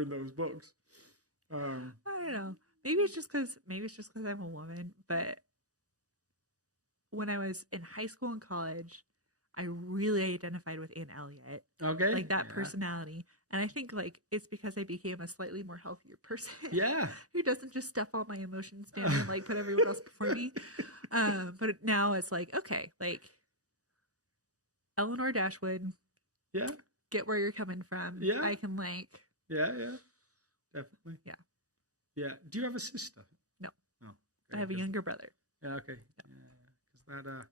in those books. I don't know. Maybe it's just because I'm a woman. But when I was in high school and college, I really identified with Anne Elliot. Okay. Like that personality. And I think like it's because I became a slightly more healthier person. Yeah. Who doesn't just stuff all my emotions down and like put everyone else before me. But now it's like, okay, like Eleanor Dashwood. Yeah. Get where you're coming from. Yeah. I can like. Yeah. Definitely. Yeah. Yeah. Do you have a sister? No. Oh. Okay, I have a younger brother. Yeah. Okay. Yeah. Because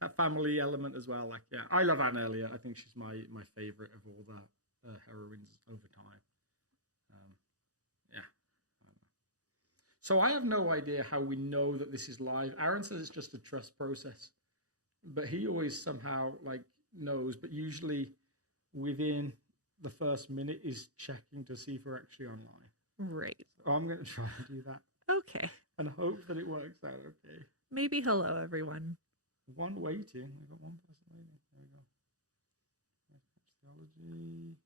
that family element as well. Like, yeah, I love Anne Elliot. I think she's my favorite of all the heroines over time. Yeah. So I have no idea how we know that this is live. Aaron says it's just a trust process, but he always somehow like knows. But usually, within the first minute, is checking to see if we're actually online. Right. So I'm going to try and do that. Okay. And hope that it works out okay. Maybe hello, everyone. One waiting. We've got one person waiting. There we go. Couch Theology.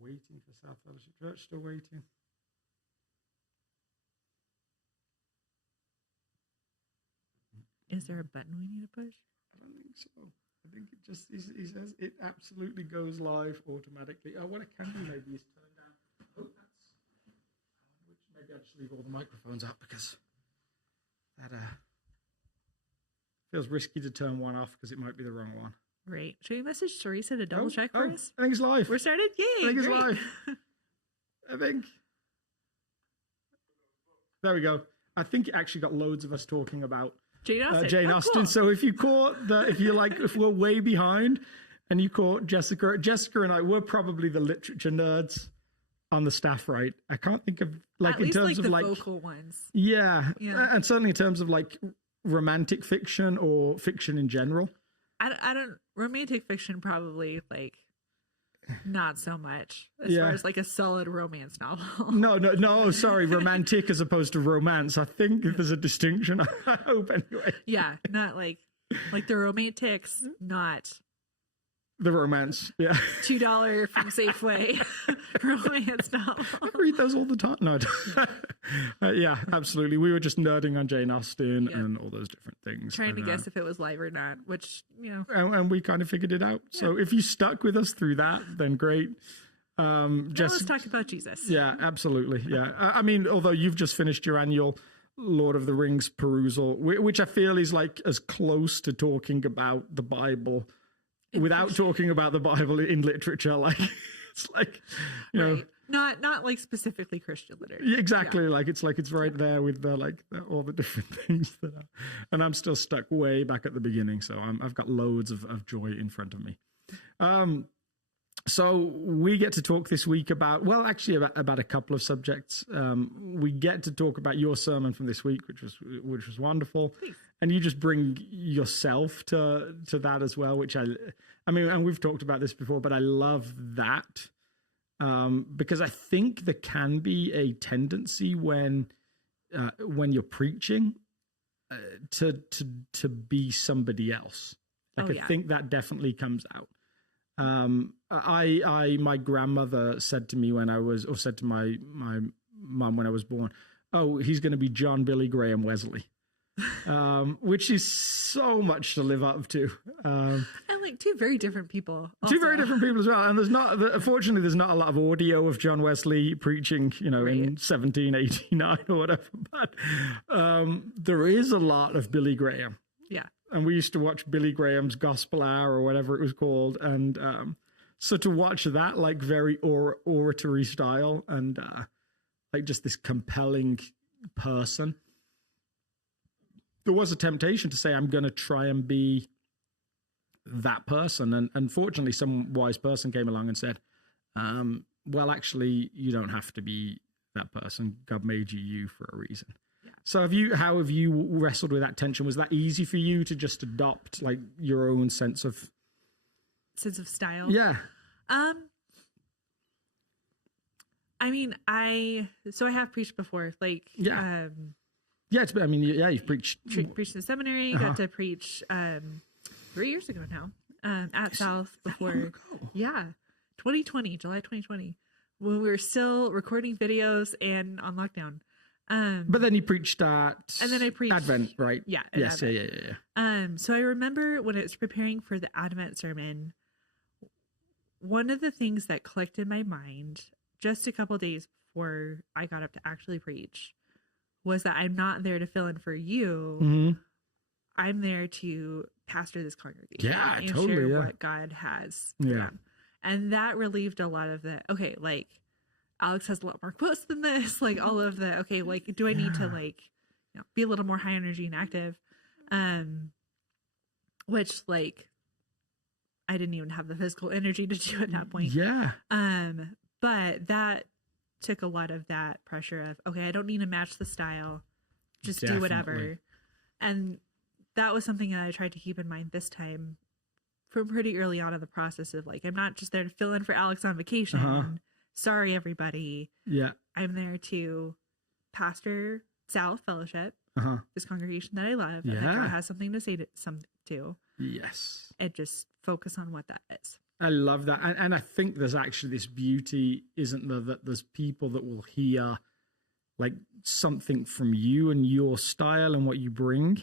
Waiting for South Fellowship Church. Still waiting. Is there a button we need to push? I don't think so. I think it just, he says it absolutely goes live automatically. Oh, what I can do maybe is turn down. Oh, maybe I'll just leave all the microphones up because that feels risky to turn one off because it might be the wrong one. Great. Should we message Teresa to double check for us? I think it's live. We're started? Yay! I think it's live. I think. There we go. I think it actually got loads of us talking about Jane Austen. Jane Austen. Cool. So if you caught if we're way behind and you caught Jessica and I, we're probably the literature nerds on the staff, right? I can't think of like in terms of like vocal ones. Yeah. And certainly in terms of like romantic fiction or fiction in general. I don't romantic fiction probably like not so much as far as like a solid romance novel. No, sorry, romantic as opposed to romance. I think there's a distinction. I hope anyway. Yeah, not like the romantics, not the romance. Yeah. $2 from Safeway romance novel. I read those all the time. No, yeah, absolutely. We were just nerding on Jane Austen and all those different things. Trying to guess if it was live or not, which, And we kind of figured it out. So if you stuck with us through that, then great. Let's talk about Jesus. Yeah, absolutely. Yeah. I mean, although you've just finished your annual Lord of the Rings perusal, which I feel is like as close to talking about the Bible without talking about the Bible in literature. Like, it's like, you know. Not like specifically Christian literature. Exactly. Yeah. It's right there with all the different things that are, and I'm still stuck way back at the beginning. So I've got loads of joy in front of me. So we get to talk this week about a couple of subjects. We get to talk about your sermon from this week, which was wonderful. Thanks. And you just bring yourself to that as well, which I mean, and we've talked about this before, but I love that. Because I think there can be a tendency when you're preaching to be somebody else. I think that definitely comes out. My grandmother said to me said to my mum when I was born, "Oh, he's going to be John Billy Graham Wesley," which is so much to live up to. And like two very different people. Also. Two very different people as well. And unfortunately, there's not a lot of audio of John Wesley preaching, in 1789 or whatever. But there is a lot of Billy Graham. Yeah. And we used to watch Billy Graham's Gospel Hour or whatever it was called. And so to watch that, like very oratory style and like just this compelling person, there was a temptation to say, I'm going to try and be that person. And unfortunately, some wise person came along and said, well, actually, you don't have to be that person. God made you for a reason. Yeah. So how have you wrestled with that tension? Was that easy for you to just adopt like your own sense of style? Yeah. I mean, I have preached before, like, yeah. You've preached in the seminary, got to preach 3 years ago now at South before. Yeah, 2020, July 2020, when we were still recording videos and on lockdown. But then you preached at and then I preached Advent, right? Yeah. Yes, Advent. yeah. So I remember when I was preparing for the Advent sermon, one of the things that clicked in my mind just a couple days before I got up to actually preach was that I'm not there to fill in for you. Mm-hmm. I'm there to pastor this congregation. Yeah, and totally. share Yeah. what God has. For them. And that relieved a lot of the, okay, like, Alex has a lot more quotes than this. Like, all of the, okay, like, do I need to, like, be a little more high energy and active? Which, like, I didn't even have the physical energy to do at that point. Yeah. But that took a lot of that pressure of, okay, I don't need to match the style. Just do whatever. And that was something that I tried to keep in mind this time from pretty early on in the process of, like, I'm not just there to fill in for Alex on vacation. Uh-huh. Sorry, everybody. Yeah. I'm there to pastor South Fellowship, this congregation that I love, and that God has something to say to. Yes. And just focus on what that is. I love that. And I think there's actually this beauty, isn't there, that there's people that will hear, like, something from you and your style and what you bring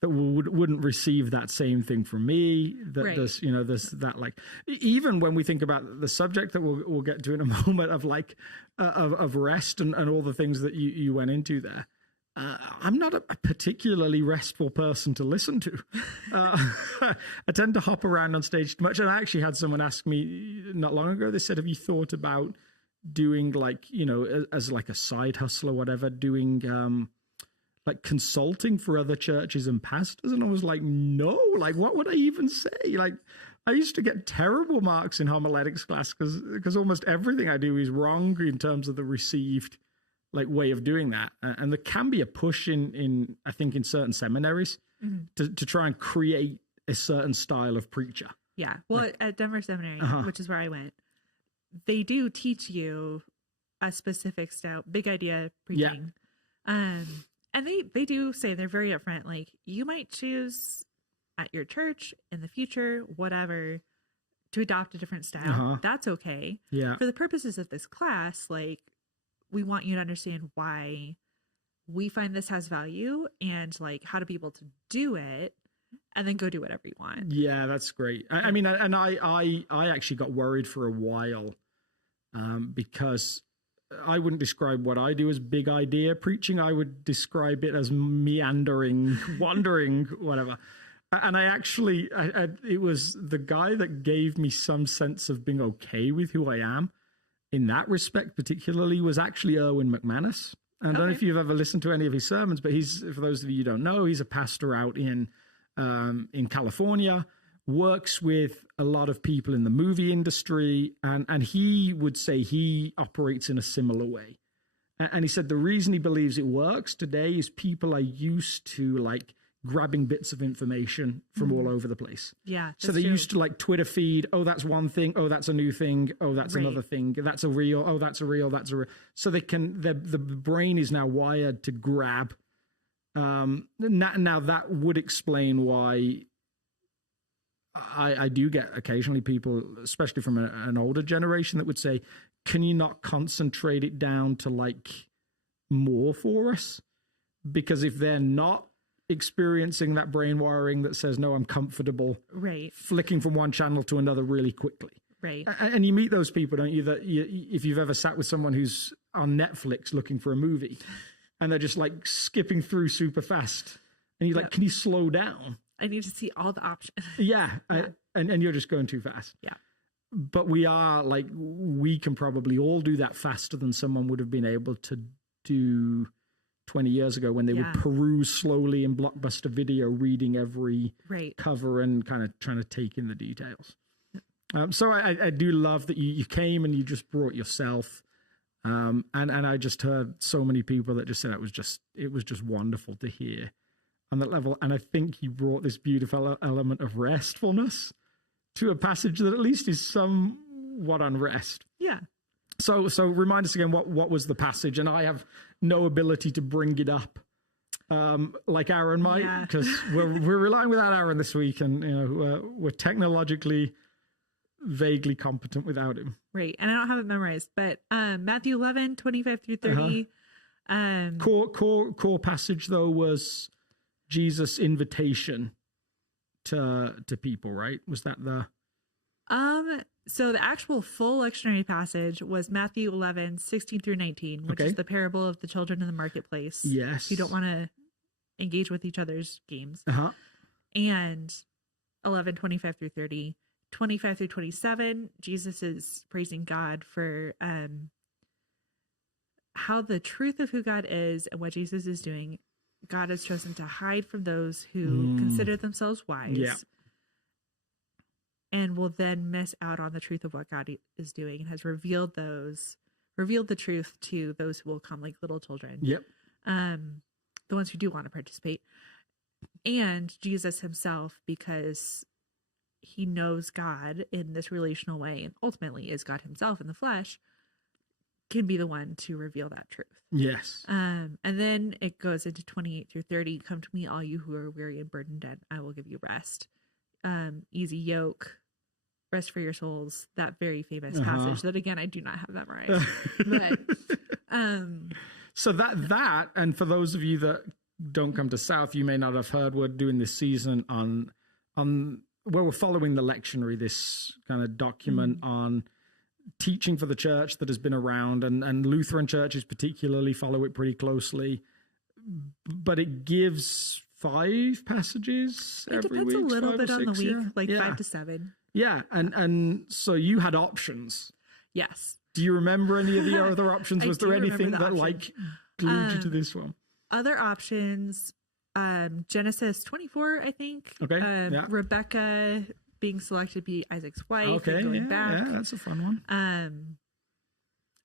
that wouldn't receive that same thing from me. That there's, there's that, like, even when we think about the subject that we'll get to in a moment of, like, of rest and all the things that you went into there. I'm not a particularly restful person to listen to. I tend to hop around on stage too much. And I actually had someone ask me not long ago, they said, have you thought about doing, like, as like a side hustle or whatever, doing like consulting for other churches and pastors? And I was like, no, like, what would I even say? Like, I used to get terrible marks in homiletics class because almost everything I do is wrong in terms of the received, like, way of doing that. And there can be a push in I think, in certain seminaries to try and create a certain style of preacher. Yeah. Well, at Denver Seminary, which is where I went, they do teach you a specific style, big idea preaching. Yeah. And they do say, they're very upfront, like, you might choose at your church in the future, whatever, to adopt a different style. That's okay. Yeah. For the purposes of this class, like, we want you to understand why we find this has value and, like, how to be able to do it, and then go do whatever you want. Yeah, that's great. I mean, and I actually got worried for a while because I wouldn't describe what I do as big idea preaching. I would describe it as meandering, wandering, whatever. And I actually, it was the guy that gave me some sense of being okay with who I am in that respect, particularly, was actually Erwin McManus. And I don't know if you've ever listened to any of his sermons, but he's, for those of you who don't know, he's a pastor out in California, works with a lot of people in the movie industry, and he would say he operates in a similar way. And he said the reason he believes it works today is people are used to, like, grabbing bits of information from all over the place. Yeah. So they're used to, like, Twitter feed. Oh, that's one thing. Oh, that's a new thing. Oh, that's another thing. That's a reel. Oh, that's a reel. That's a reel. So they can, the brain is now wired to grab. Now that would explain why I do get occasionally people, especially from an older generation, that would say, can you not concentrate it down to, like, more for us? Because if they're not experiencing that brain wiring that says, no, I'm comfortable flicking from one channel to another really quickly. Right. And you meet those people, don't you, that if you've ever sat with someone who's on Netflix looking for a movie and they're just, like, skipping through super fast and you're like, can you slow down? I need to see all the options. And you're just going too fast. Yeah. But we are, like, we can probably all do that faster than someone would have been able to do 20 years ago when they would peruse slowly in Blockbuster Video, reading every cover and kind of trying to take in the details. So I do love that you came and you just brought yourself. And I just heard so many people that just said it was just wonderful to hear on that level. And I think you brought this beautiful element of restfulness to a passage that at least is somewhat unrest. Yeah. So remind us again, what was the passage? And I have no ability to bring it up like Aaron might, because we're relying without Aaron this week, and we're technologically vaguely competent without him. Right. And I don't have it memorized, but Matthew 11, 25 through 30. Core passage, though, was Jesus' invitation to people, right? Was that the... So the actual full lectionary passage was Matthew 11, 16 through 19, which is the parable of the children in the marketplace. Yes. You don't want to engage with each other's games. And 11, 25 through 30. 25 through 27, Jesus is praising God for how the truth of who God is and what Jesus is doing. God has chosen to hide from those who consider themselves wise, and will then miss out on the truth of what God is doing, and has revealed the truth to those who will come like little children. The ones who do want to participate. And Jesus himself, because he knows God in this relational way and ultimately is God himself in the flesh, can be the one to reveal that truth. Yes. And then it goes into 28 through 30. Come to me, all you who are weary and burdened, and I will give you rest. Easy yoke, rest for your souls. That very famous passage that, again, I do not have memorized. But so that, and for those of you that don't come to South, you may not have heard, we're doing this season on where we're following the lectionary, this kind of document on teaching for the church that has been around, and Lutheran churches particularly follow it pretty closely. But it gives 5 passages every week. It depends a little bit on the week, like 5 to 7. Yeah, and so you had options. Yes. Do you remember any of the other options? Was there anything that like glued you to this one? Other options, Genesis 24, I think. Okay. Rebecca being selected to be Isaac's wife. Okay, and going back. Yeah, that's a fun one.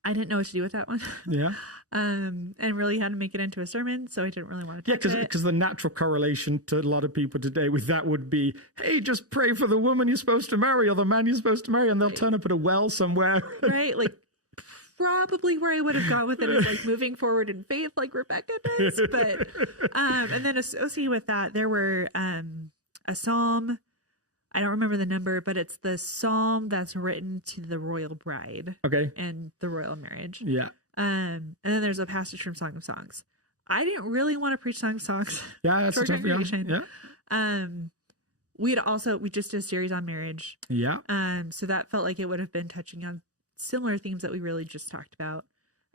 I didn't know what to do with that one. Yeah. And really had to make it into a sermon, so I didn't really want to touch it. Because the natural correlation to a lot of people today with that would be, hey, just pray for the woman you're supposed to marry or the man you're supposed to marry, and they'll turn up at a well somewhere. Right, like probably where I would have gone with it is like moving forward in faith like Rebecca does. But and then associated with that, there were a psalm. I don't remember the number, but it's the psalm that's written to the royal bride. Okay. And the royal marriage. Yeah. And then there's a passage from Song of Songs. I didn't really want to preach Song of Songs. Yeah, that's a tough one. Yeah. We just did a series on marriage. Yeah. So that felt like it would have been touching on similar themes that we really just talked about.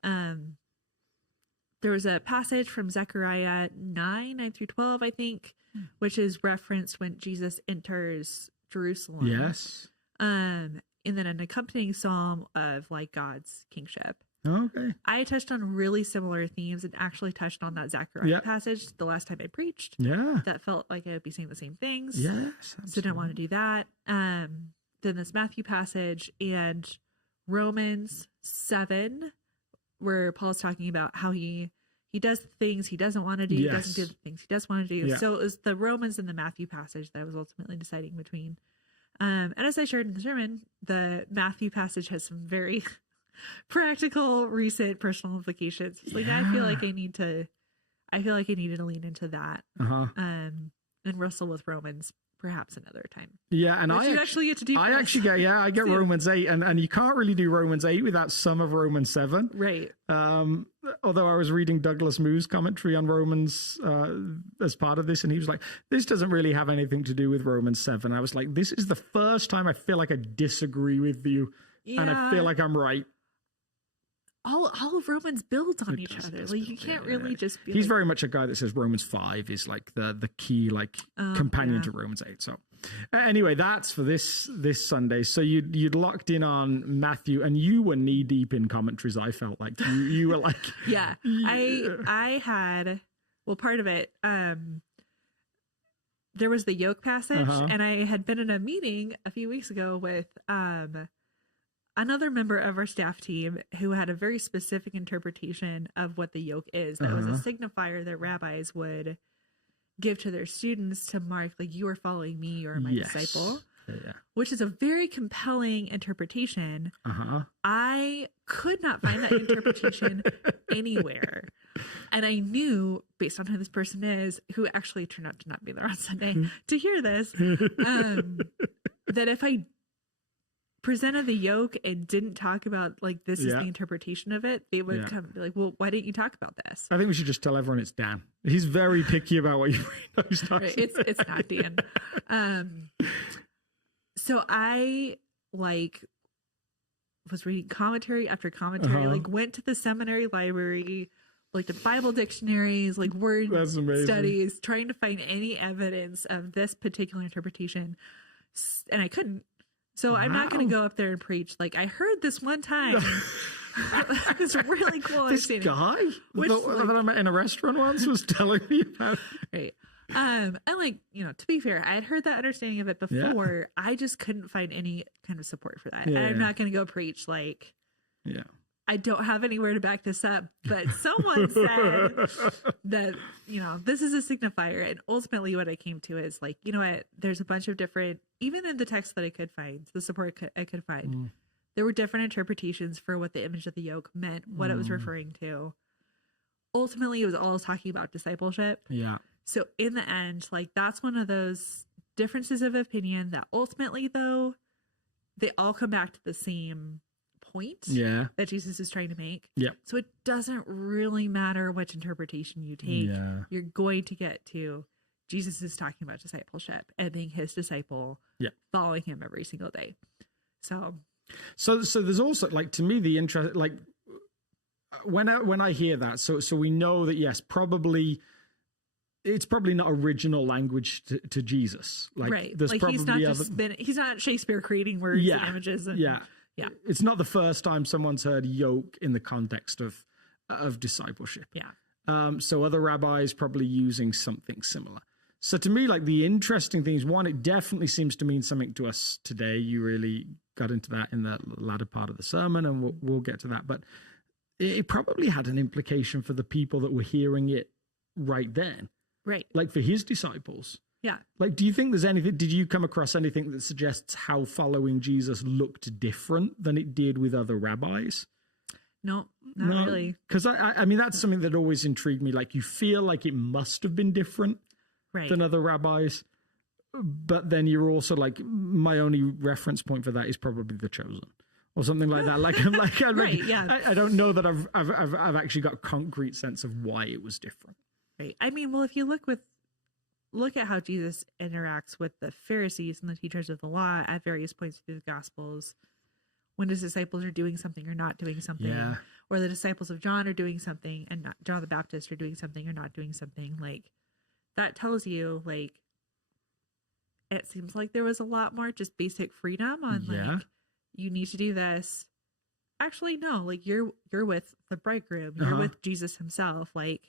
There was a passage from Zechariah 9 through 12, I think, which is referenced when Jesus enters Jerusalem. Yes. And then an accompanying psalm of like God's kingship. Okay. I touched on really similar themes and actually touched on that Zechariah passage the last time I preached. Yeah. That felt like I would be saying the same things. Yes. Absolutely. So didn't want to do that. Then this Matthew passage and Romans 7, where Paul's talking about how he does things he doesn't want to do. He doesn't do the things he does want to do. Yeah. So it was the Romans and the Matthew passage that I was ultimately deciding between. And as I shared in the sermon, the Matthew passage has some very practical, recent personal implications. It's like, I feel like I needed to lean into that. And wrestle with Romans perhaps another time. Yeah, and I actually get to do. I get Romans 8, and you can't really do Romans 8 without some of Romans 7. Right. Although I was reading Douglas Moo's commentary on Romans as part of this, and he was like, this doesn't really have anything to do with Romans 7. I was like, this is the first time I feel like I disagree with you, and I feel like I'm right. All of Romans builds on each other. Like you can't really just be. He's very much a guy that says Romans 5 is like the key companion to Romans 8. So anyway, that's for this Sunday. So you'd locked in on Matthew, and you were knee deep in commentaries. I felt like you were like I had part of it. There was the yoke passage, and I had been in a meeting a few weeks ago with another member of our staff team who had a very specific interpretation of what the yoke is. That was a signifier that rabbis would give to their students to mark, like, you are following me, you are my disciple. Yeah. Which is a very compelling interpretation. I could not find that interpretation anywhere. And I knew, based on who this person is, who actually turned out to not be there on Sunday, to hear this, that if I presented the yoke and didn't talk about like this is Yeah. the interpretation of it, they would Yeah. come be like, well, why didn't you talk about this? I think we should just tell everyone it's Dan. He's very picky about what you read. Those Right, times. it's not Dan. So I like was reading commentary after commentary, like went to the seminary library, looked at Bible dictionaries, like word That's amazing. studies, trying to find any evidence of this particular interpretation, and I couldn't. So I'm not going to go up there and preach like I heard this one time. This really cool This understanding. guy Which, that I met in a restaurant once was telling me about it. Right. And like, you know, to be fair, I had heard that understanding of it before. I just couldn't find any kind of support for that. Yeah, I'm not going to go preach like, Yeah. I don't have anywhere to back this up, but someone said that, you know, this is a signifier. And ultimately what I came to is like, you know what, there's a bunch of different, even in the text that I could find, the support I could find, there were different interpretations for what the image of the yoke meant, what it was referring to. Ultimately, it was all talking about discipleship. Yeah. So in the end, like that's one of those differences of opinion that ultimately, though, they all come back to the same point that Jesus is trying to make. Yeah. So it doesn't really matter which interpretation you take. Yeah. You're going to get to Jesus is talking about discipleship and being his disciple, following him every single day. So there's also like, to me, the interest, like when I hear that, so we know that yes, probably it's probably not original language to Jesus. Like, right. there's like probably he's not just he's not Shakespeare creating words and images. And, yeah. It's not the first time someone's heard yoke in the context of discipleship. Yeah. So other rabbis probably using something similar. So to me, like the interesting thing is, one, it definitely seems to mean something to us today. You really got into that in the latter part of the sermon, and we'll get to that. But it probably had an implication for the people that were hearing it right then. Right. Like for his disciples. Yeah. Like, do you think there's anything, did you come across anything that suggests how following Jesus looked different than it did with other rabbis? No, not really. Because I mean, that's something that always intrigued me. Like, you feel like it must have been different than other rabbis. But then you're also like, my only reference point for that is probably The Chosen or something like that. Like, I don't know that I've actually got a concrete sense of why it was different. Right. I mean, well, if you look at how Jesus interacts with the Pharisees and the teachers of the law at various points through the Gospels, when his disciples are doing something or not doing something, or the disciples of John are doing something and not, John the Baptist are doing something or not doing something, like that tells you, like, it seems like there was a lot more just basic freedom on like, you need to do this. Actually, no, like you're with the bridegroom, you're with Jesus himself. Like,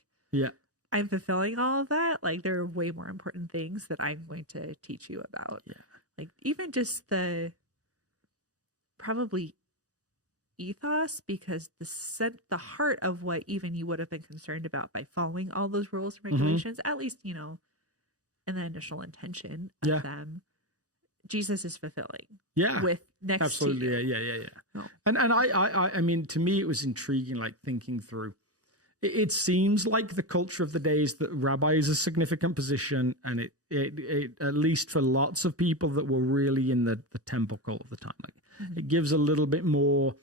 I'm fulfilling all of that. Like, there are way more important things that I'm going to teach you about. Yeah. Like, even just the probably ethos, because the heart of what even you would have been concerned about by following all those rules and regulations, at least, you know, in the initial intention of them, Jesus is fulfilling. Yeah. With next absolutely. to you. Yeah. No. And I mean, to me, it was intriguing, like thinking through. It seems like the culture of the days that rabbi is a significant position, and it at least for lots of people that were really in the temple cult of the time, like it gives a little bit more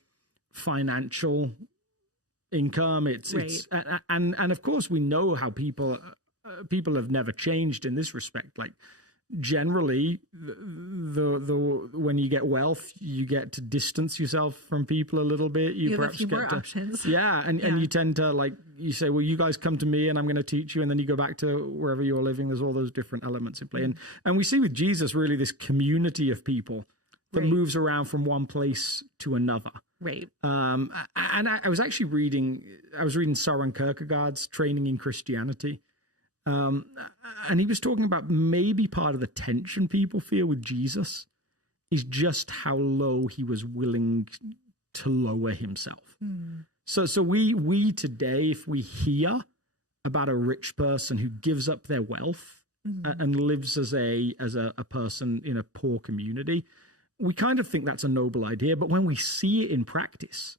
financial income. It's and of course we know how people have never changed in this respect. Like, generally, the when you get wealth, you get to distance yourself from people a little bit. You perhaps have a few get more options. And you tend to, like, you say, well, you guys come to me and I'm going to teach you, and then you go back to wherever you're living. There's all those different elements in play, and we see with Jesus really this community of people that moves around from one place to another. Right. And I was actually reading Soren Kierkegaard's Training in Christianity. And he was talking about maybe part of the tension people feel with Jesus is just how low he was willing to lower himself. So we today, if we hear about a rich person who gives up their wealth and lives as a person in a poor community, we kind of think that's a noble idea. But when we see it in practice,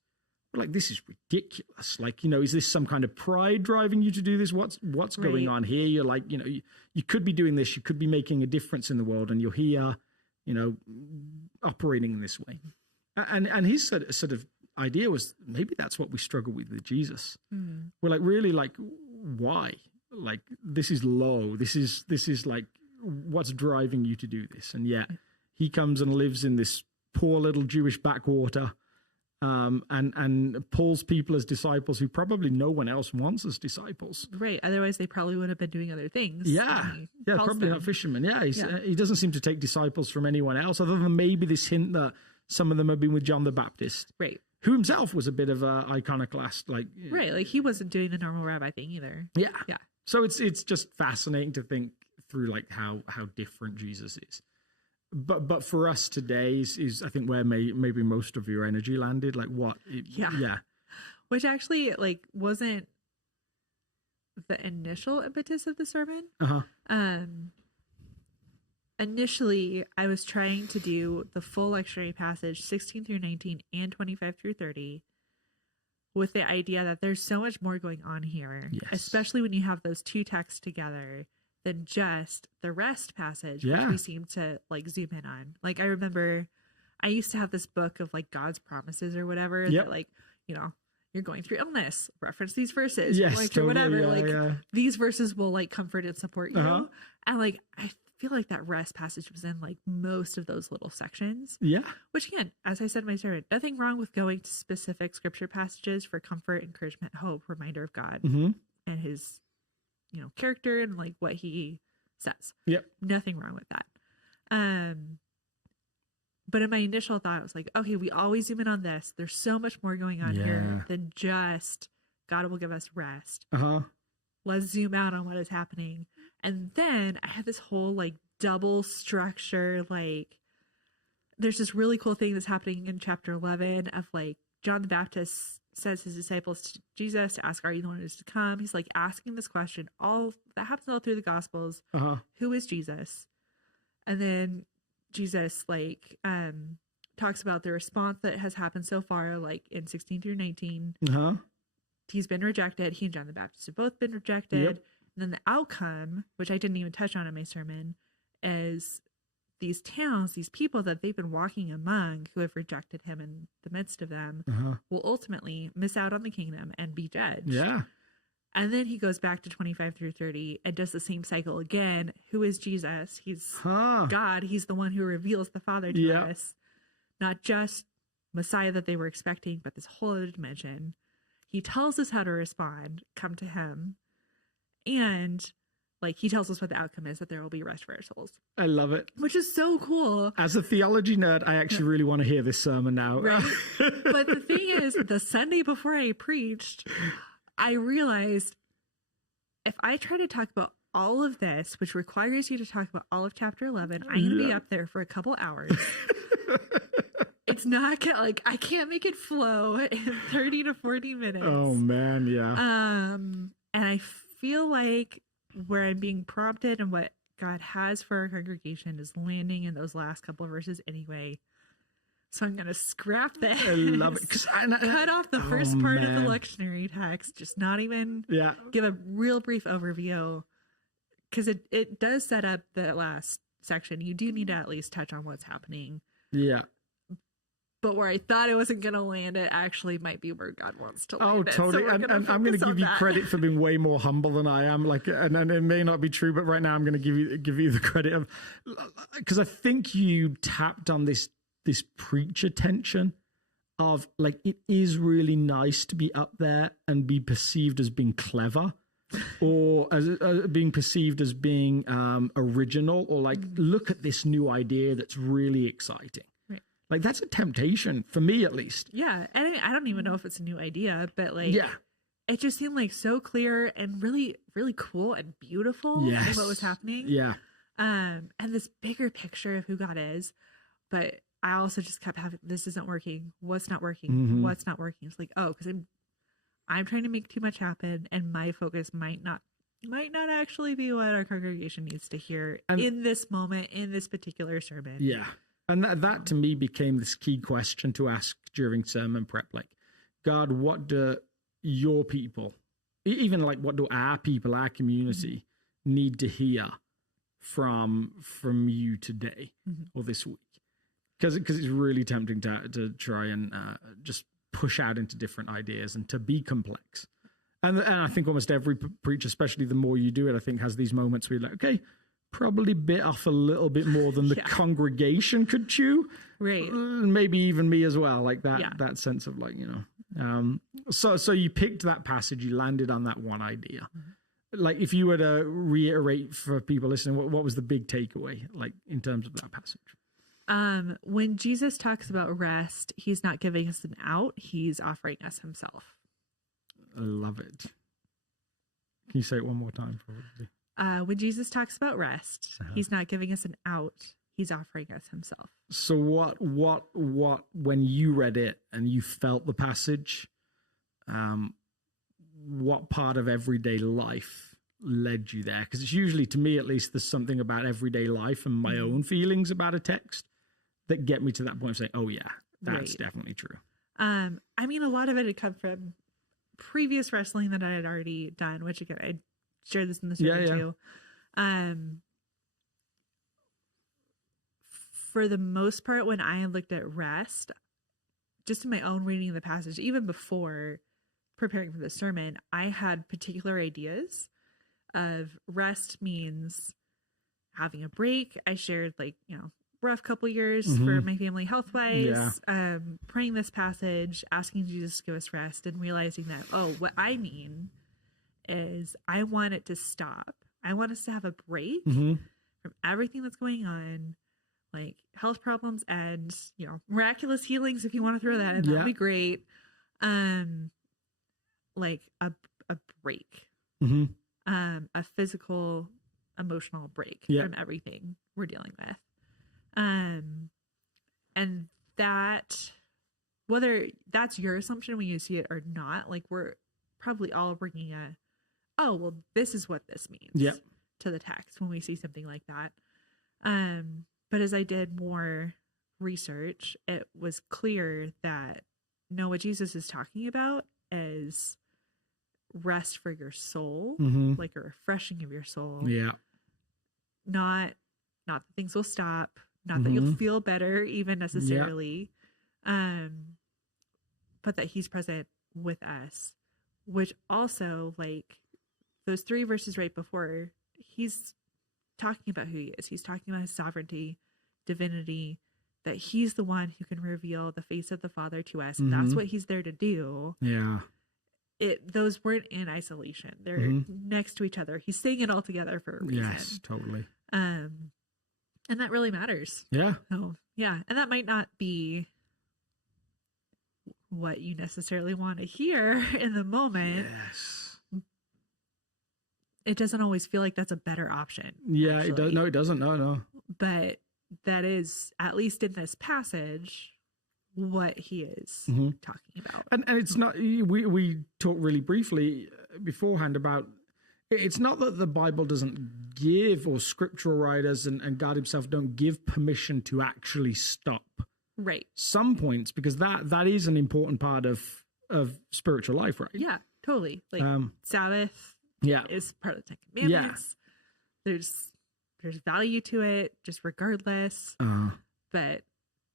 we're like, this is ridiculous. Like, you know, is this some kind of pride driving you to do this? What's going on here? You're like, you know, you could be doing this. You could be making a difference in the world, and you're here, you know, operating in this way. And his sort of idea was maybe that's what we struggle with Jesus. We're like, really, like, why? Like, this is low. This is like, what's driving you to do this? And yet he comes and lives in this poor little Jewish backwater, and pulls people as disciples who probably no one else wants as disciples. Right. Otherwise, they probably would have been doing other things. Yeah. Probably not fishermen. Yeah. He doesn't seem to take disciples from anyone else, other than maybe this hint that some of them have been with John the Baptist. Right. Who himself was a bit of a iconoclast. Like, right. Like, he wasn't doing the normal rabbi thing either. Yeah. Yeah. So it's just fascinating to think through, like, how different Jesus is. But for us today is I think where maybe most of your energy landed. Like, what? Yeah. Which actually, like, wasn't the initial impetus of the sermon. Initially, I was trying to do the full lectionary passage, 16 through 19 and 25 through 30, with the idea that there's so much more going on here, especially when you have those two texts together, than just the rest passage, which we seem to, like, zoom in on. Like, I remember I used to have this book of, like, God's promises or whatever, that, like, you know, you're going through illness, reference these verses, like, or whatever, these verses will, like, comfort and support you. And, like, I feel like that rest passage was in, like, most of those little sections. Yeah. Which, again, as I said in my sermon, nothing wrong with going to specific scripture passages for comfort, encouragement, hope, reminder of God and his, you know, character and, like, what he says. Yep. Nothing wrong with that. But in my initial thought, I was like, okay, we always zoom in on this. There's so much more going on here than just God will give us rest. Let's zoom out on what is happening. And then I had this whole, like, double structure, like, there's this really cool thing that's happening in chapter 11 of, like, John the Baptist says his disciples to Jesus to ask, are you the one who's to come? He's, like, asking this question. All that happens all through the Gospels. Who is Jesus? And then Jesus, like, talks about the response that has happened so far, like, in 16 through 19. He's been rejected. He and John the Baptist have both been rejected. And then the outcome, which I didn't even touch on in my sermon, is these towns, these people that they've been walking among who have rejected him in the midst of them will ultimately miss out on the kingdom and be judged. Yeah. And then he goes back to 25 through 30 and does the same cycle again. Who is Jesus? He's God. He's the one who reveals the Father to us. Not just Messiah that they were expecting, but this whole other dimension. He tells us how to respond, come to him. And, like, he tells us what the outcome is, that there will be rest for our souls. I love it. Which is so cool. As a theology nerd, I actually really want to hear this sermon now. Right? But the thing is, the Sunday before I preached, I realized if I try to talk about all of this, which requires you to talk about all of chapter 11, I'm going to be up there for a couple hours. It's not gonna, like, I can't make it flow in 30 to 40 minutes. Oh, man, yeah. And I feel like where I'm being prompted and what God has for our congregation is landing in those last couple of verses anyway. So I'm going to scrap this. I love it. Cut off the first part of the lectionary text. Just not even give a real brief overview. Because it does set up the last section. You do need to at least touch on what's happening. Yeah. But where I thought it wasn't going to land, it actually might be where God wants to land it. Totally. So and I'm going to give you credit for being way more humble than I am. Like, and it may not be true, but right now I'm going to give you the credit of, because I think you tapped on this preacher tension of, like, it is really nice to be up there and be perceived as being clever. Or as being perceived as being original, or like, look at this new idea that's really exciting. Like, that's a temptation for me, at least. Yeah. And I don't even know if it's a new idea, but, like, it just seemed like so clear and really, really cool and beautiful in what was happening. Yeah. And this bigger picture of who God is. But I also just kept having, this isn't working. What's not working? What's not working? It's like, oh, because I'm trying to make too much happen, and my focus might not actually be what our congregation needs to hear in this moment, in this particular sermon. Yeah. And that to me became this key question to ask during sermon prep. Like, God, what do your people, even like what do our people, our community need to hear from you today or this week? because it's really tempting to try and just push out into different ideas and to be complex. And I think almost every preacher, especially the more you do it, I think has these moments where you're like, okay, probably bit off a little bit more than the congregation could chew. Right. Maybe even me as well, like that sense of like, So you picked that passage, you landed on that one idea. Mm-hmm. Like if you were to reiterate for people listening, what was the big takeaway, like in terms of that passage? When Jesus talks about rest, he's not giving us an out, he's offering us himself. I love it. Can you say it one more time? When Jesus talks about rest, he's not giving us an out, he's offering us himself. So what, when you read it and you felt the passage, what part of everyday life led you there? Because it's usually, to me at least, there's something about everyday life and my own feelings about a text that get me to that point of saying, oh yeah, that's definitely true. I mean, a lot of it had come from previous wrestling that I had already done, which again, I shared this in the sermon too. For the most part, when I looked at rest, just in my own reading of the passage, even before preparing for the sermon, I had particular ideas of rest means having a break. I shared rough couple years for my family health-wise, praying this passage, asking Jesus to give us rest, and realizing that, what I mean is I want it to stop. I want us to have a break from everything that's going on, like health problems and, miraculous healings, if you want to throw that in, that'd be great. Like a break, a physical, emotional break from everything we're dealing with. And that, whether that's your assumption when you see it or not, like we're probably all bringing this is what this means to the text when we see something like that. But as I did more research, it was clear that what Jesus is talking about is rest for your soul, like a refreshing of your soul. Yeah. Not that things will stop, not that you'll feel better even necessarily, but that he's present with us, which also, like those 3 verses right before, he's talking about who he is. He's talking about his sovereignty, divinity, that he's the one who can reveal the face of the Father to us. And that's what he's there to do. Yeah. Those weren't in isolation. They're next to each other. He's saying it all together for a reason. Yes, totally. And that really matters. Yeah. Oh, yeah. And that might not be what you necessarily want to hear in the moment. Yes. It doesn't always feel like that's a better option. Yeah, actually. It does. No, it doesn't. No. But that is, at least in this passage, what he is talking about. And it's not, we talked really briefly beforehand about, it's not that the Bible doesn't give, or scriptural writers and God himself don't give permission to actually stop. Right. Some points, because that is an important part of spiritual life, right? Yeah, totally. Like Sabbath is part of the 10 Commandments. Yeah. There's value to it, just regardless. But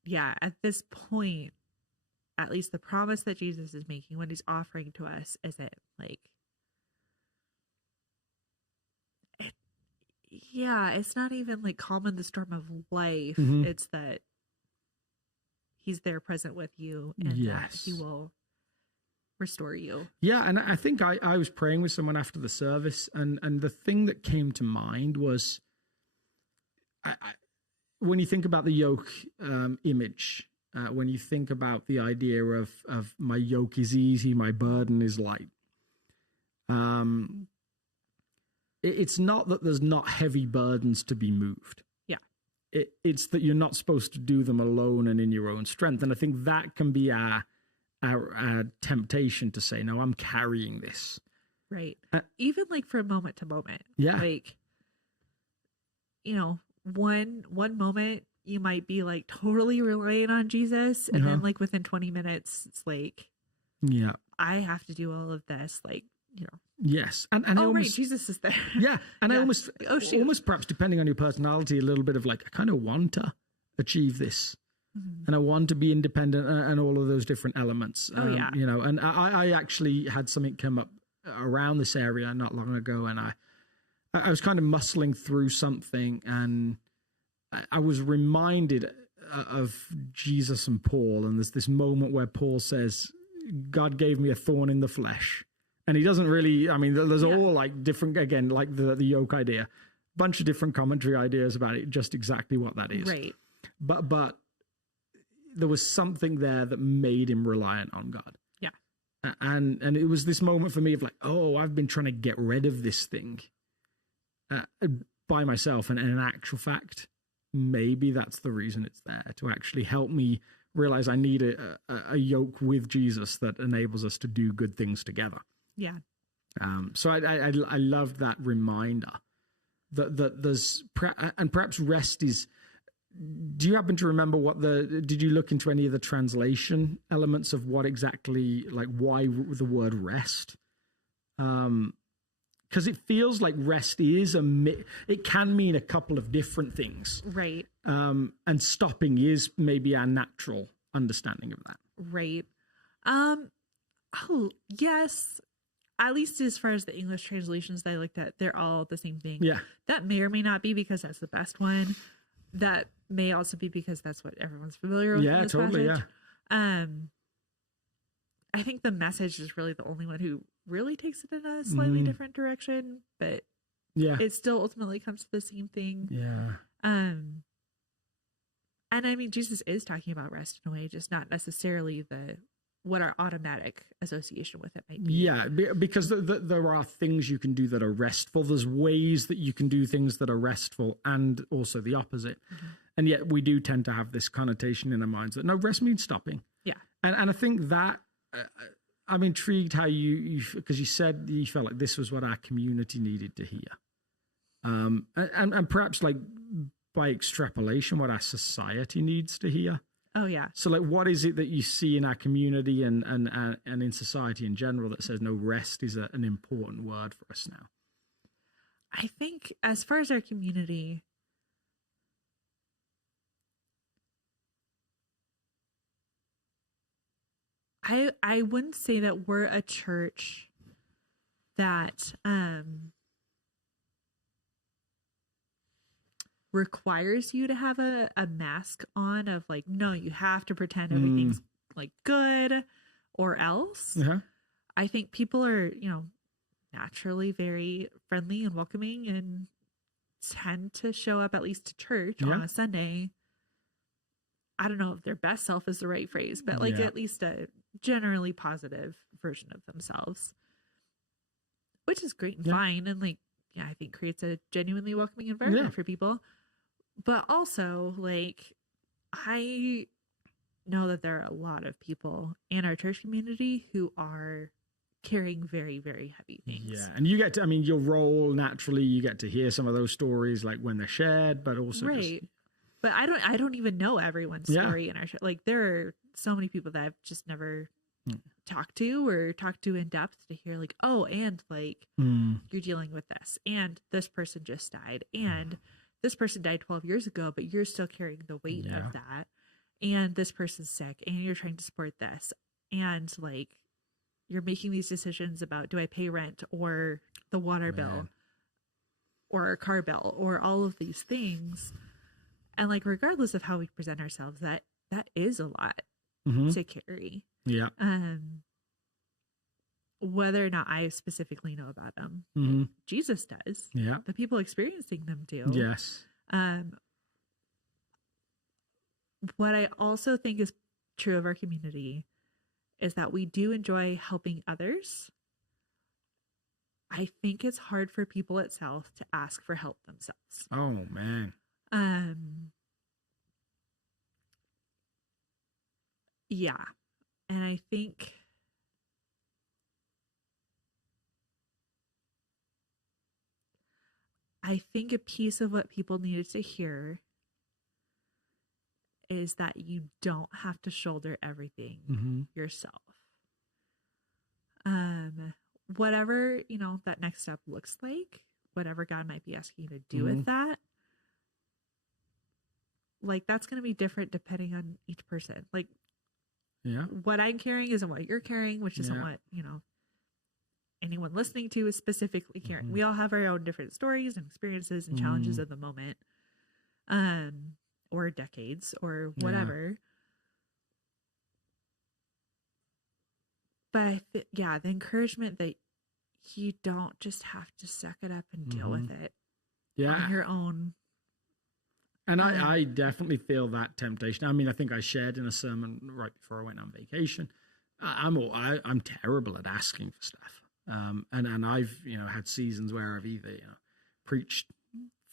yeah, at this point, at least the promise that Jesus is making when he's offering to us is that, like, it's not even like calm in the storm of life. It's that he's there present with you, and that he will restore you. Yeah, and I think I was praying with someone after the service, and the thing that came to mind was, when you think about the yoke image, when you think about the idea of my yoke is easy, my burden is light. It's not that there's not heavy burdens to be moved. Yeah. It's that you're not supposed to do them alone and in your own strength. And I think that can be our temptation to say, no, I'm carrying this. Right. Even like from moment to moment. Yeah. Like, one moment you might be like totally relying on Jesus. And then like within 20 minutes, it's like, I have to do all of this. Like, Yes, and right, Jesus is there. Yeah, and I almost perhaps, depending on your personality, a little bit of like, I kind of want to achieve this and I want to be independent, and all of those different elements. Yeah. You know, and I actually had something come up around this area not long ago, and I was kind of muscling through something, and I was reminded of Jesus and Paul, and there's this moment where Paul says, God gave me a thorn in the flesh. And he doesn't really, I mean, there's all like different, again, like the yoke idea, bunch of different commentary ideas about it, just exactly what that is. Right. But there was something there that made him reliant on God. Yeah. And it was this moment for me of like, oh, I've been trying to get rid of this thing by myself. And in actual fact, maybe that's the reason it's there, to actually help me realize I need a yoke with Jesus that enables us to do good things together. Yeah. So I loved that reminder that there's, and perhaps rest is, do you happen to remember did you look into any of the translation elements of what exactly, like why the word rest? Because it feels like rest is it can mean a couple of different things. Right. And stopping is maybe our natural understanding of that. Right. Oh, yes. At least as far as the English translations that I looked at, they're all the same thing. Yeah. That may or may not be because that's the best one. That may also be because that's what everyone's familiar with. Yeah, in this totally. passage. Yeah. I think the Message is really the only one who really takes it in a slightly different direction, but it still ultimately comes to the same thing. Yeah. And I mean, Jesus is talking about rest in a way, just not necessarily what our automatic association with it might be. Yeah, because there are things you can do that are restful. There's ways that you can do things that are restful, and also the opposite. Mm-hmm. And yet we do tend to have this connotation in our minds that no, rest means stopping. Yeah. And I think that I'm intrigued how because you said you felt like this was what our community needed to hear. And perhaps like by extrapolation, what our society needs to hear. Oh, yeah. So, like, what is it that you see in our community and in society in general that says, no, rest is an important word for us now? I think as far as our community, I wouldn't say that we're a church that requires you to have a mask on of like, no, you have to pretend everything's like good or else. Uh-huh. I think people are, naturally very friendly and welcoming and tend to show up at least to church on a Sunday. I don't know if their best self is the right phrase, but like at least a generally positive version of themselves, which is great and fine. And like, I think creates a genuinely welcoming environment for people. But also, like, I know that there are a lot of people in our church community who are carrying very, very heavy things. Yeah, and you get to, your role, naturally, you get to hear some of those stories, like, when they're shared, but also But I don't even know everyone's story in our church. Like, there are so many people that I've just never talked to in depth to hear, like, oh, and, like, you're dealing with this, and this person just died, and this person died 12 years ago, but you're still carrying the weight of that. And this person's sick and you're trying to support this. And like, you're making these decisions about, do I pay rent or the water bill or a car bill or all of these things. And like, regardless of how we present ourselves, that is a lot to carry. Yeah. Whether or not I specifically know about them, Jesus does. Yeah. The people experiencing them do. Yes. What I also think is true of our community is that we do enjoy helping others. I think it's hard for people itself to ask for help themselves. Oh, man. Yeah. And I think a piece of what people needed to hear is that you don't have to shoulder everything yourself. Whatever, that next step looks like, whatever God might be asking you to do with that, like that's going to be different depending on each person. Like, Yeah. what I'm carrying isn't what you're carrying, which isn't what, anyone listening to is specifically carrying. We all have our own different stories and experiences and challenges of the moment, or decades or whatever. But the encouragement that you don't just have to suck it up and deal with it on your own. And I definitely feel that temptation. I mean, I think I shared in a sermon right before I went on vacation. I'm terrible at asking for stuff. And I've, had seasons where I've either, preached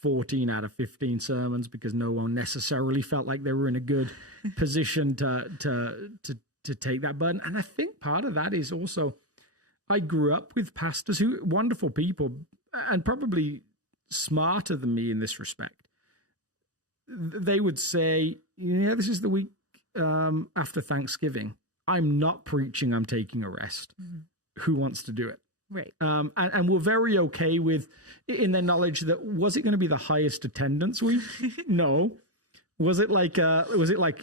14 out of 15 sermons because no one necessarily felt like they were in a good position to take that burden. And I think part of that is also, I grew up with pastors who wonderful people and probably smarter than me in this respect. They would say, this is the week after Thanksgiving. I'm not preaching, I'm taking a rest. Who wants to do it? Right. And we're very okay with, in their knowledge that, was it going to be the highest attendance week? No. Was it like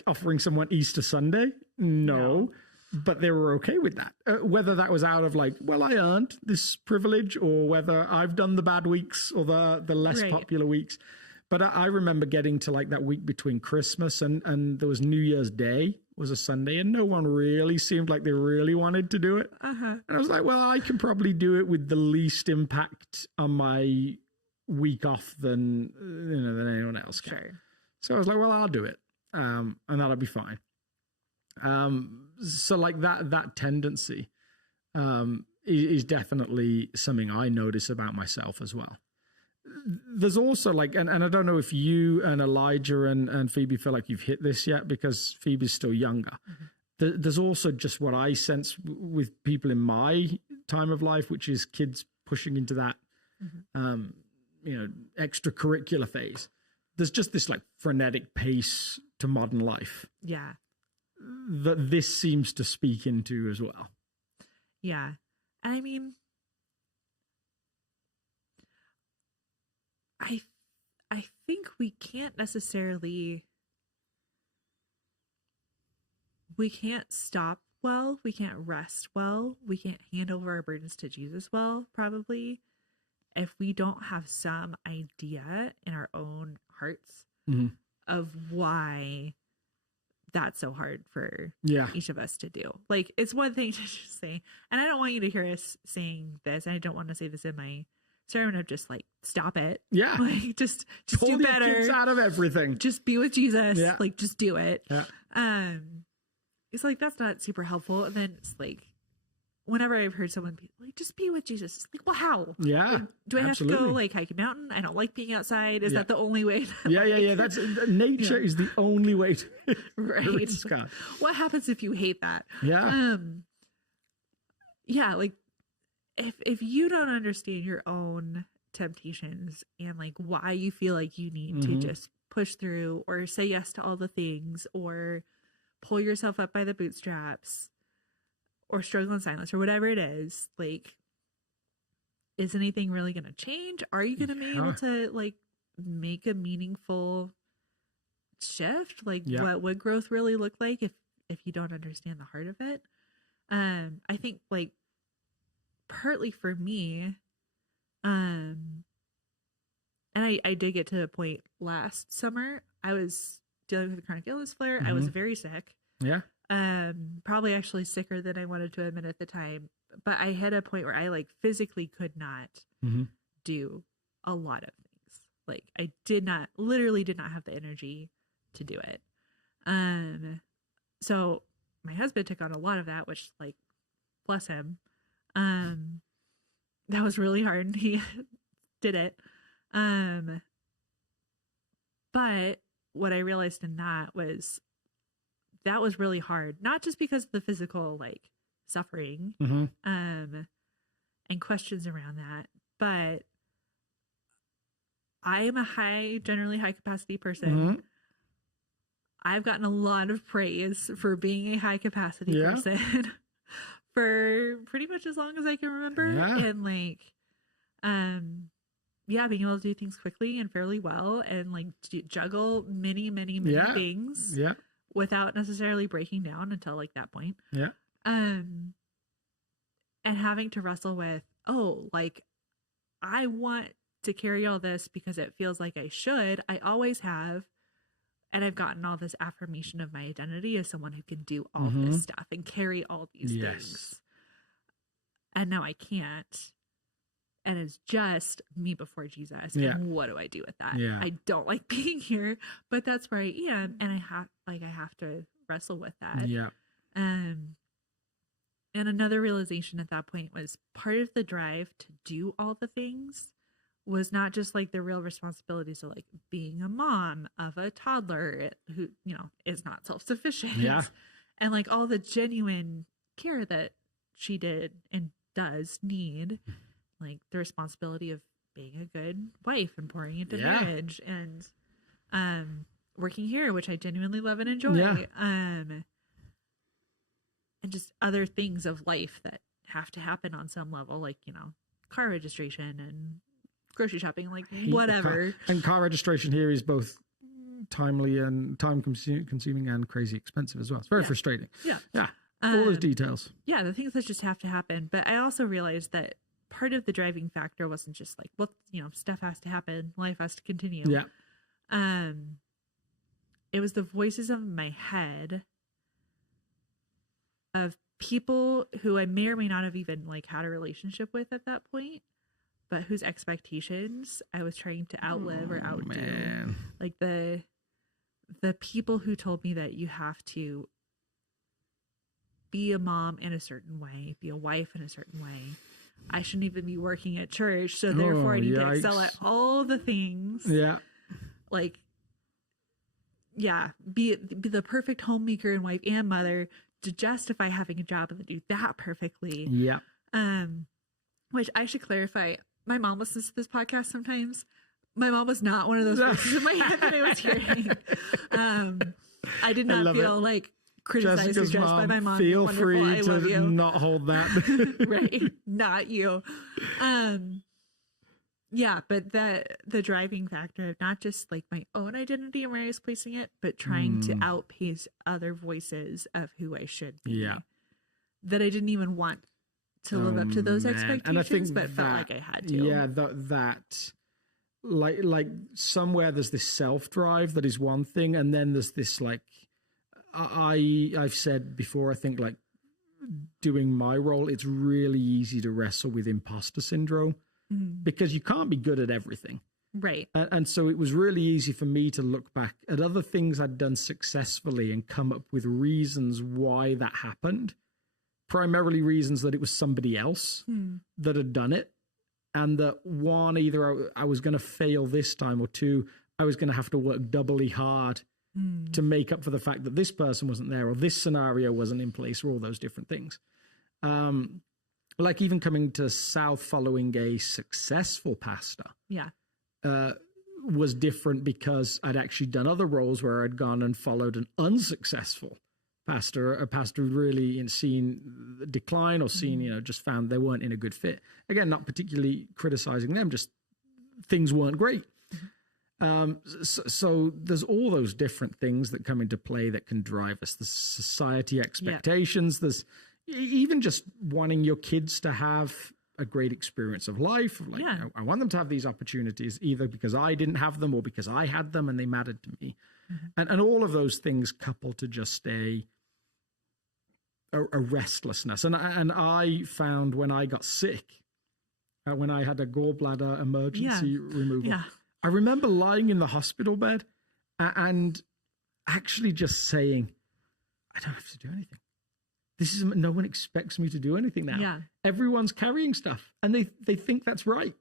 offering someone Easter Sunday? No. But they were okay with that. Whether that was out of like, well, I earned this privilege, or whether I've done the bad weeks or the less popular weeks. But I remember getting to like that week between Christmas and there was New Year's Day was a Sunday, and no one really seemed like they really wanted to do it. And I was like, well, I can probably do it with the least impact on my week off than anyone else can. Sure. So I was like, well, I'll do it, and that'll be fine. So like that tendency is definitely something I notice about myself as well. There's also like, and I don't know if you and Elijah and Phoebe feel like you've hit this yet, because Phoebe's still younger. There's also just what I sense with people in my time of life, which is kids pushing into that, extracurricular phase. There's just this like frenetic pace to modern life. Yeah. That this seems to speak into as well. Yeah. And I mean, I think we can't stop well, we can't rest well, we can't hand over our burdens to Jesus well, probably, if we don't have some idea in our own hearts of why that's so hard for each of us to do. Like, it's one thing to just say, and I don't want you to hear us saying this, and I don't want to say this in my sermon of just like, stop it. Yeah. Like, just do better. Kids out of everything. Just be with Jesus. Yeah. Like, just do it. Yeah. It's like, that's not super helpful. And then it's like, whenever I've heard someone be like, just be with Jesus, it's like, well, how? Yeah. Like, do I have to go like hike a mountain? I don't like being outside. Is that the only way? That's nature is the only way to reach God. What happens if you hate that? Like, if you don't understand your own temptations and like why you feel like you need to just push through or say yes to all the things or pull yourself up by the bootstraps or struggle in silence or whatever it is, like, is anything really going to change? Are you going to be able to like make a meaningful shift? Like, what would growth really look like if you don't understand the heart of it? I think like partly for me, and I did get to a point last summer. I was dealing with a chronic illness flare. I was very sick. Yeah. Probably actually sicker than I wanted to admit at the time. But I had a point where I like physically could not do a lot of things. Like, I literally did not have the energy to do it. So my husband took on a lot of that, which, like, bless him. That was really hard. He did it. But what I realized in that was really hard, not just because of the physical, like, suffering, and questions around that, but I am a generally high capacity person. I've gotten a lot of praise for being a high capacity person for pretty much as long as I can remember. And like, being able to do things quickly and fairly well, and like juggle many things without necessarily breaking down until like that point. And having to wrestle with, like I want to carry all this because it feels like I should. I always have. And I've gotten all this affirmation of my identity as someone who can do all this stuff and carry all these things. And now I can't. And it's just me before Jesus. And what do I do with that? I don't like being here, but that's where I am. And I have to wrestle with that. And another realization at that point was part of the drive to do all the things was not just like the real responsibilities of like being a mom of a toddler who, is not self-sufficient. And like all the genuine care that she did and does need, like the responsibility of being a good wife and pouring into marriage and working here, which I genuinely love and enjoy. And just other things of life that have to happen on some level, like, car registration and grocery shopping, like whatever. And car registration here is both timely and time consuming and crazy expensive as well. It's very frustrating. All those details. The things that just have to happen. But I also realized that part of the driving factor wasn't just like, well, stuff has to happen, life has to continue. It was the voices of my head of people who I may or may not have even like had a relationship with at that point, but whose expectations I was trying to outlive or outdo. Man. Like the people who told me that you have to be a mom in a certain way, be a wife in a certain way. I shouldn't even be working at church, so therefore I need to excel at all the things. Like, be the perfect homemaker and wife and mother to justify having a job and to do that perfectly. Which I should clarify. My mom listens to this podcast sometimes. My mom was not one of those voices in my head that I was hearing. I did not feel like criticized Jessica's or judged by my mom. Feel free to not hold that. Right. Not you. But the driving factor of not just like my own identity and where I was placing it, but trying to outpace other voices of who I should be. That I didn't even want to live up to those expectations, and I think but felt like I had to. That like somewhere there's this self-drive that is one thing, and then there's this like I've said before, I think like doing my role, it's really easy to wrestle with imposter syndrome because you can't be good at everything. Right. And so it was really easy for me to look back at other things I'd done successfully and come up with reasons why that happened. Primarily reasons that it was somebody else that had done it. And that one, either I was going to fail this time, or two, I was going to have to work doubly hard to make up for the fact that this person wasn't there, or this scenario wasn't in place, or all those different things. Like even coming to South following a successful pastor was different because I'd actually done other roles where I'd gone and followed an unsuccessful pastor, a pastor who'd really seen decline or seen, just found they weren't in a good fit. Again, not particularly criticizing them, just things weren't great. So there's all those different things that come into play that can drive us. The society expectations, there's even just wanting your kids to have a great experience of life. Like, I want them to have these opportunities either because I didn't have them or because I had them and they mattered to me. And all of those things couple to just a restlessness. And I found when I got sick, when I had a gallbladder emergency removal, I remember lying in the hospital bed and actually just saying, I don't have to do anything. No one expects me to do anything now. Everyone's carrying stuff and they think that's right.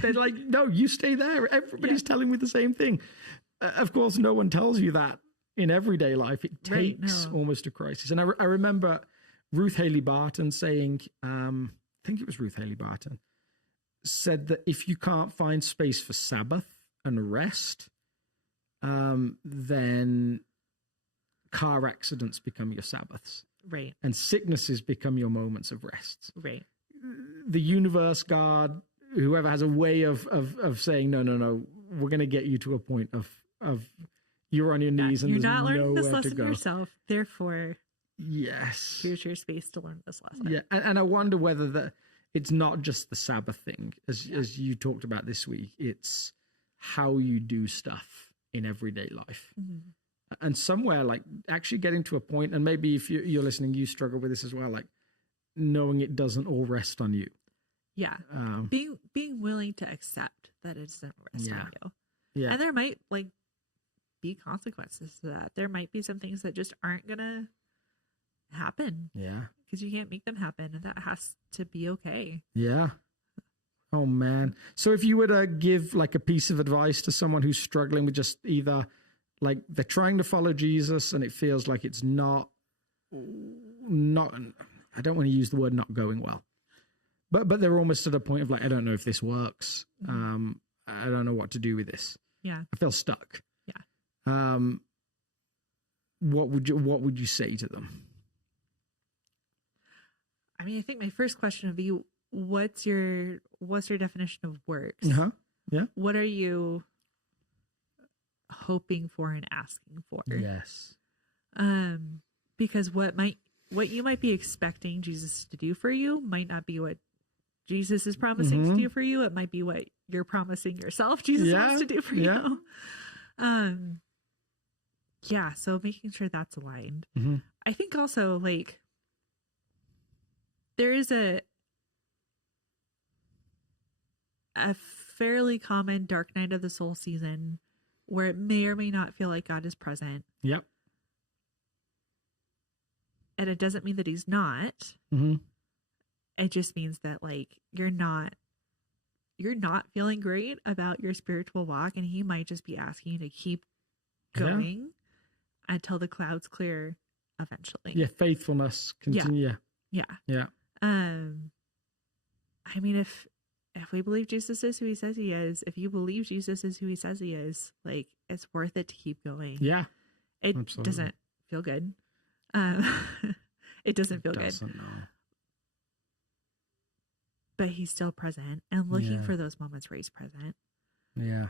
They're like, no, you stay there. Everybody's telling me the same thing. Of course, no one tells you that in everyday life. It takes almost a crisis. And I remember Ruth Haley Barton saying, I think it was Ruth Haley Barton, said that if you can't find space for Sabbath and rest, then car accidents become your Sabbaths. Right. And sicknesses become your moments of rest. Right. The universe, God, whoever has a way of saying, no, we're going to get you to a point of you're on your knees and you're there's not learning this nowhere to lesson go. yourself. Therefore, yes, here's your space to learn this lesson. Yeah, and I wonder whether it's not just the Sabbath thing, as you talked about this week. It's how you do stuff in everyday life. Mm-hmm. And somewhere, like, actually getting to a point, and maybe if you're listening, you struggle with this as well, like knowing it doesn't all rest on you. Yeah. Being willing to accept that it doesn't rest on you. Yeah. And there might be consequences to that. There might be some things that just aren't gonna happen. Yeah. Because you can't make them happen, and that has to be okay. Yeah. Oh man. So if you were to give like a piece of advice to someone who's struggling with just either like they're trying to follow Jesus and it feels like it's not I don't want to use the word not going well. But they're almost at a point of like, I don't know if this works. I don't know what to do with this. Yeah. I feel stuck. Yeah. What would you say to them? I mean, I think my first question would be, what's your definition of works? Uh-huh. Yeah. What are you hoping for and asking for? Yes. Because what you might be expecting Jesus to do for you might not be what Jesus is promising to do for you. It might be what you're promising yourself Jesus wants to do for you. Yeah, so making sure that's aligned. Mm-hmm. I think also like there is a fairly common dark night of the soul season where it may or may not feel like God is present. Yep. And it doesn't mean that he's not. Mm-hmm. It just means that like you're not feeling great about your spiritual walk, and he might just be asking you to keep going until the clouds clear eventually. Yeah, faithfulness continue. Yeah. I mean, if we believe Jesus is who he says he is, if you believe Jesus is who he says he is, like it's worth it to keep going. Yeah. It doesn't feel good. It doesn't feel good. No. But he's still present and looking for those moments where he's present. Yeah.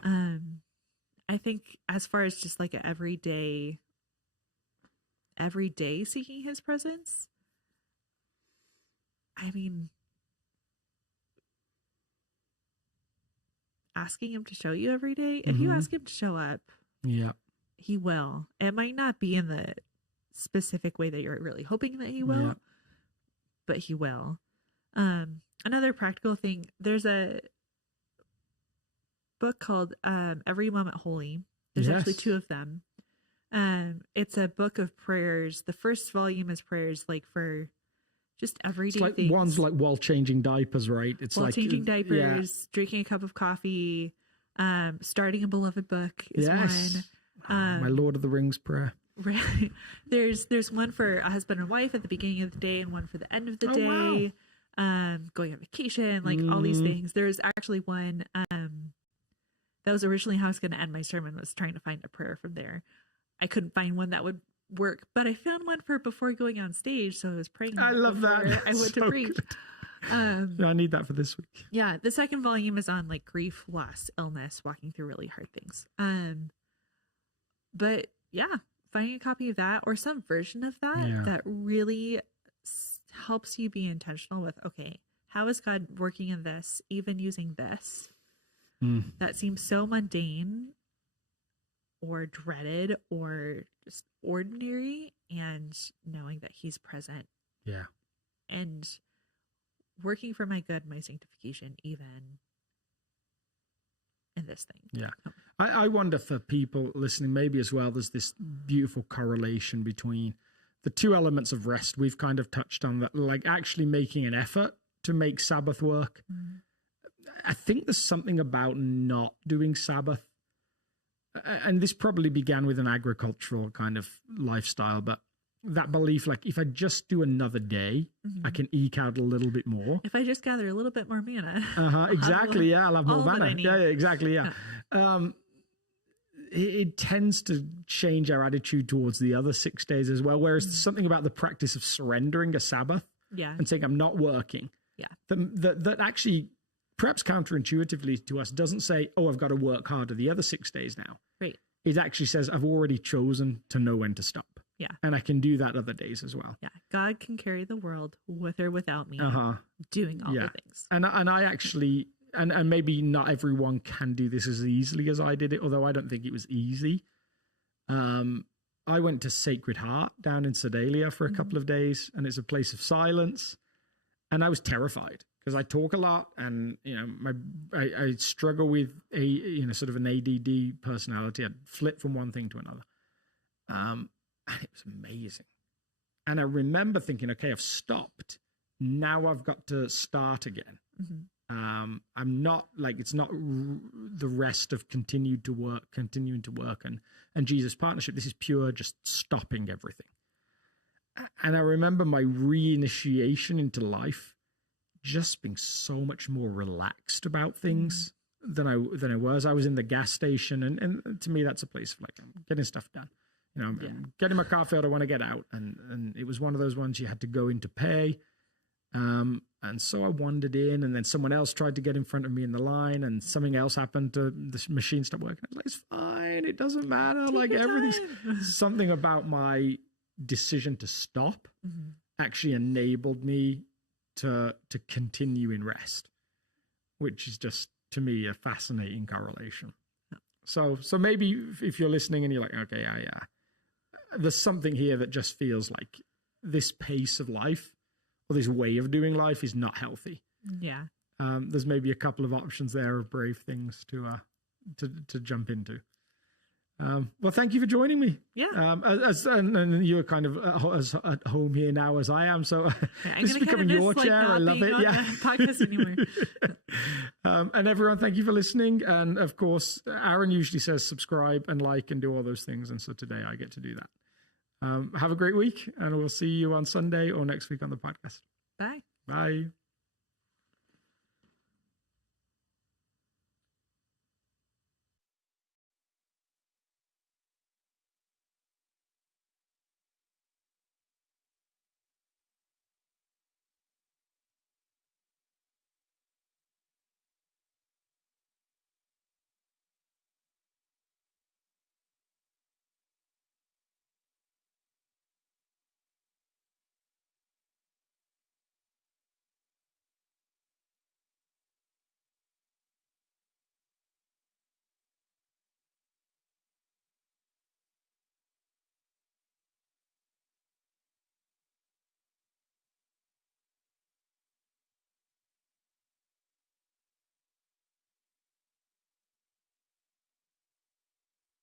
I think as far as just like an everyday seeking his presence, I mean, asking him to show you every day. If you ask him to show up, he will. It might not be in the specific way that you're really hoping that he will, but he will. Another practical thing, there's a book called Every Moment Holy. There's actually two of them. It's a book of prayers. The first volume is prayers like for just everyday things. One's like while changing diapers, right? It's while changing diapers, drinking a cup of coffee, starting a beloved book is one. My Lord of the Rings prayer. Right. There's one for a husband and wife at the beginning of the day and one for the end of the day. Wow. Going on vacation, like all these things. There's actually one that was originally how I was going to end my sermon, was trying to find a prayer from there. I couldn't find one that would work, but I found one for before going on stage, so I was praying. I love that. I went to preach. I need that for this week. Yeah, the second volume is on like grief, loss, illness, walking through really hard things. But yeah, finding a copy of that or some version of that that really helps you be intentional with, okay, how is God working in this, even using this that seems so mundane or dreaded or just ordinary, and knowing that he's present and working for my good, my sanctification, even in this thing. I wonder for people listening maybe as well, there's this beautiful correlation between the two elements of rest we've kind of touched on, that like actually making an effort to make Sabbath work. I think there's something about not doing Sabbath, and this probably began with an agricultural kind of lifestyle, but that belief, like if I just do another day, I can eke out a little bit more. If I just gather a little bit more manna. Exactly. I'll have more manna. Exactly. It tends to change our attitude towards the other 6 days as well. Whereas there's something about the practice of surrendering a Sabbath and saying, I'm not working. That actually perhaps counterintuitively to us, doesn't say, oh, I've got to work harder the other 6 days now. Right. It actually says, I've already chosen to know when to stop. Yeah. And I can do that other days as well. Yeah. God can carry the world with or without me doing all the things. And I actually, and maybe not everyone can do this as easily as I did it, although I don't think it was easy. I went to Sacred Heart down in Sedalia for a couple of days, and it's a place of silence. And I was terrified because I talk a lot, and I struggle with a sort of an ADD personality. I'd flip from one thing to another. And it was amazing. And I remember thinking, okay, I've stopped. Now I've got to start again. I'm not like, it's not the rest of continuing to work and Jesus' partnership. This is pure just stopping everything. And I remember my reinitiation into life just being so much more relaxed about things than I was. I was in the gas station, and to me, that's a place of like, I'm getting stuff done. I'm getting my car filled. I want to get out. And it was one of those ones you had to go in to pay. And so I wandered in, and then someone else tried to get in front of me in the line, and something else happened. The machine stopped working. I was like, it's fine. It doesn't matter. Like everything's something about my decision to stop actually enabled me to continue in rest, which is just, to me, a fascinating correlation. So maybe if you're listening and you're like, okay, there's something here that just feels like this pace of life or this way of doing life is not healthy. Yeah. There's maybe a couple of options there of brave things to jump into. Well, thank you for joining me. Yeah. And you're kind of as at home here now as I am. So this is becoming your chair. I love it. Yeah. Podcast anymore. And everyone, thank you for listening. And of course, Aaron usually says subscribe and like and do all those things. And so today I get to do that. Have a great week, and we'll see you on Sunday or next week on the podcast. Bye. Bye.